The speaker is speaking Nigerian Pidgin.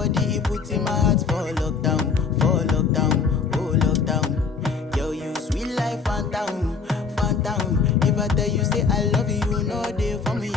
body, it put in my heart for lockdown, oh lockdown. Girl, you sweet life, phantom, phantom. If I tell you say I love you, no day for me,